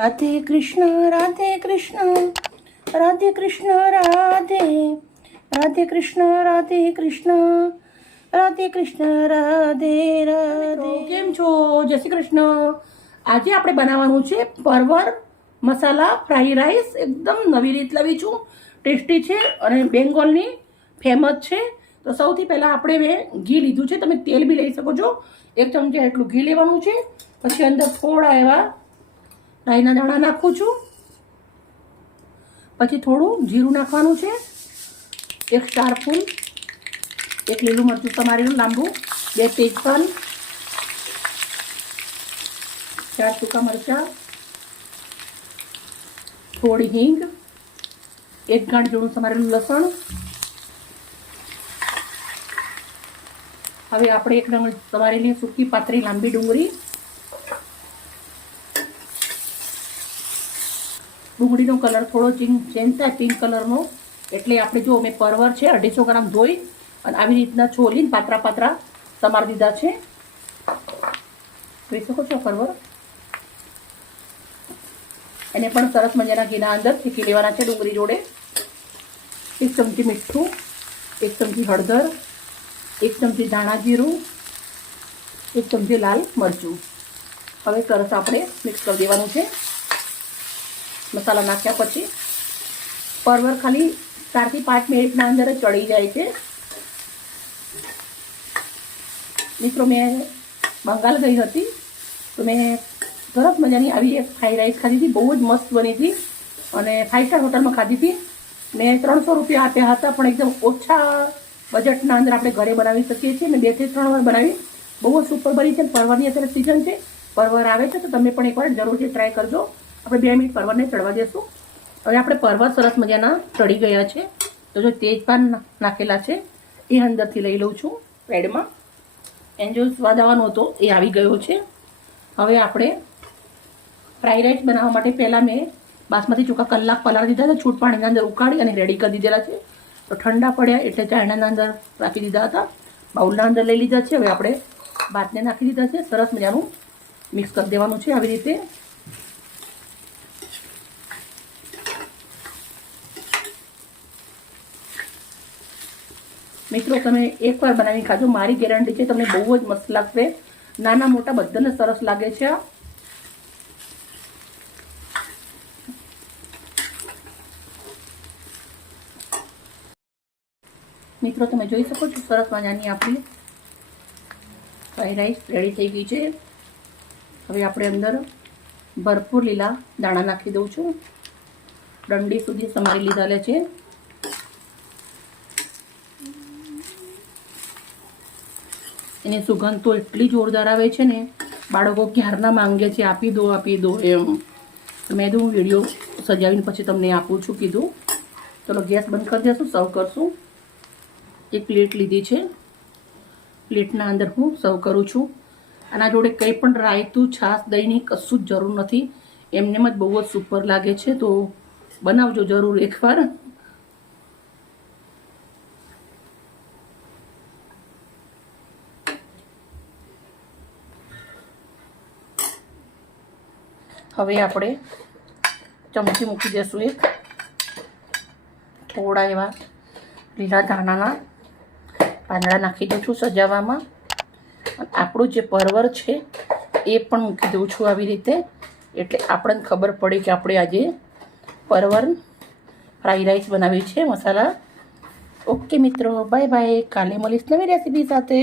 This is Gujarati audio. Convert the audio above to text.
राधे कृष्ण राधे कृष्ण राधे कृष्ण राधे राधे कृष्ण राधे कृष्ण राधे कृष्ण राधे राधे। કેમ છો? જય શ્રી કૃષ્ણ। આજે આપણે બનાવવાનું છે પરવર મસાલા ફ્રાઈ રાઈસ। એકદમ નવી રીત લાવી છું, ટેસ્ટી છે અને બેંગોલની ફેમસ છે। તો સૌથી પહેલાં આપણે ઘી લીધું છે, તમે તેલ બી લઈ શકો છો। 1 ચમચા એટલું ઘી લેવાનું છે। પછી અંદર થોડા એવા રાઈના દાણા નાખું છું। પછી થોડું જીરું નાખવાનું છે, 1 સ્ટાર ફૂલ, 1 લીલું મરચું સમારેલું લાંબુ, 2 તેજપાન, 4 સૂકા મરચાં, થોડી હિંગ, 1 ગાંઠ જેવું સમારેલું લસણ। હવે આપણે 1 નંગ સમારેલી સૂકી પાતળી લાંબી ડુંગળી, ડુંગળીનો કલર થોડો ચેન્જ થાય પિંક કલરનો, એટલે આપણે જો મેં પરવર છે 250 ગ્રામ ધોઈ અને આવી રીતના છોલીને પાતરા પાતરા સમારી દીધા છે। જોઈ શકો છો પરવર, એને પણ સરસ મજાના ઘીના અંદર શેકી લેવાના છે ડુંગળી જોડે। 1 ચમચી મીઠું, 1 ચમચી હળદર, 1 ચમચી ધાણા જીરું, 1 ચમચી લાલ મરચું। હવે સરસ આપણે મિક્સ કરી દેવાનું છે। મસાલા નાખ્યા પછી પરવર ખાલી 4 થી 5 મિનિટના અંદર જ ચડી જાય છે। મિત્રો, મેં બંગાળ ગઈ હતી તો મેં સરસ મજાની આવી એક ફ્રાઈ રાઈસ ખાધી હતી, બહુ જ મસ્ત બની હતી અને 5 સ્ટાર હોટલમાં ખાધી હતી। મેં 300 રૂપિયા આપ્યા હતા, પણ એકદમ ઓછા બજેટના અંદર આપણે ઘરે બનાવી શકીએ છીએ। મેં 2 થી 3 વાર બનાવી, બહુ જ સુપર બની છે। પરવરની અત્યારે સિઝન છે, પરવર આવે છે, તો તમે પણ એકવાર જરૂરથી ટ્રાય કરજો। આપણે 2 મિનિટ પરવરને ચડવા દેશું। હવે આપણે પરવર સરસ મજાના ચડી ગયા છે, તો જો તેજપાન નાખેલા છે એ અંદરથી લઈ લઉં છું પેડમાં। એને જો સ્વાદ આવવાનો હતો એ આવી ગયો છે। હવે આપણે ફ્રાઈ રાઈસ બનાવવા માટે પહેલાં મેં બાસમતી ચોખા કલાક પલાળી દીધા હતા, છૂટ પાણીના અંદર ઉકાળી અને રેડી કરી દીધેલા છે। તો ઠંડા પડ્યા એટલે ચાયણાના અંદર રાખી દીધા હતા, બાઉલના અંદર લઈ લીધા છે। હવે આપણે ભાતને નાખી દીધા છે, સરસ મજાનું મિક્સ કરી દેવાનું છે આવી રીતે। મિત્રો, તમે એકવાર બનાવી ખાજો, મારી ગેરંટી છે તમને બહુ જ મસ્ત લાગશે। નાના મોટા બધાને સરસ લાગે છે આ। મિત્રો, તમે જોઈ શકો છો સરસ મજાની આપણી ફ્રાઈ રાઈસ રેડી થઈ ગઈ છે। હવે આપણે અંદર ભરપૂર લીલા દાણા નાખી દઉં છું, ડંડી સુધી સમારી લીધા છે। એની સુગંધ તો એટલી જોરદાર આવે છે ને, બાળકો ક્યારના માંગે છે આપી દો એમ। તો મેં હું વિડીયો સજાવીને પછી તમને આપું છું કીધું। ચલો ગેસ બંધ કરી દઈશું, સર્વ કરશું। એક પ્લેટ લીધી છે, પ્લેટના અંદર હું સર્વ કરું છું। આના જોડે કંઈ પણ રાયતું, છાશ, દહીંની કશું જ જરૂર નથી, એમનેમ જ બહુ જ સુપર લાગે છે। તો બનાવજો જરૂર એકવાર। હવે આપણે ચમચી મૂકી દઈશું, એક થોડા એવા લીલા ધાણાના પાંદડા નાખી દઉં છું સજાવવામાં। આપણું જે પરવર છે એ પણ મૂકી દઉં છું આવી રીતે, એટલે આપણને ખબર પડે કે આપણે આજે પરવર ફ્રાઈ રાઈસ બનાવી છે મસાલા। ઓકે મિત્રો, બાય બાય, કાલે મળીશ નવી રેસીપી સાથે।